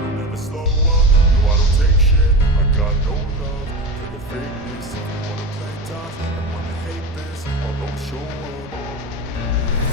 don't ever slow up, no I don't take shit, I got no love for the fakeness. If you wanna play tough and wanna hate this, I'll always show up.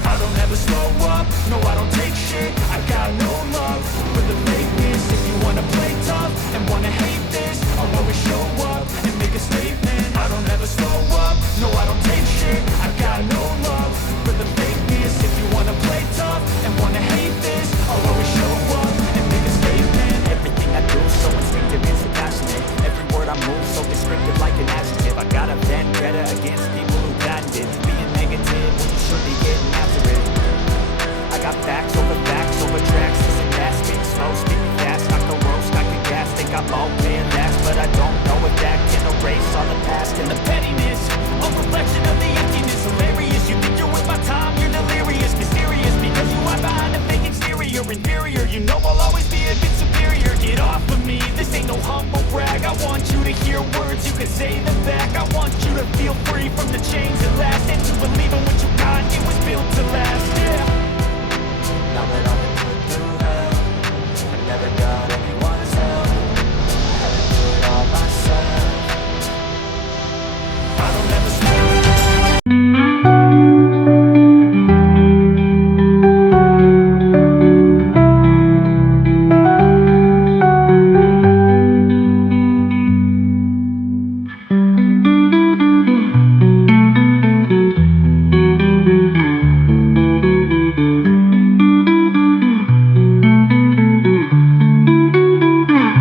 I don't ever slow up, no I don't take shit, I got no love for the fakeness. If you wanna play tough and wanna hate this, I'll always show up and make a statement. I don't ever slow up, no I don't take shit, I got no love for the fakeness. If you wanna play tough and wanna hate this, I'll always show up and make a statement. Everything I do so instinctive and so passionate, every word I move so descriptive like an adjective. I got a vendetta against people who patented being negative when you should be getting after it. I got facts over tracks, listen fast, speak slow, speaking fast, I can roast, I can gas, think I'm okay and that's, but I don't know if that can erase all the past and the pettiness, a reflection of the emptiness, hilarious, you think you're worth my time, you're delirious, mysterious, because you hide behind a fake exterior, inferior, you know I'll always be a bit superior, get off of me, this ain't no humble brag, I want you to hear words, you can say them back, I want you to feel free from the chains that last, and to believe in what you got, you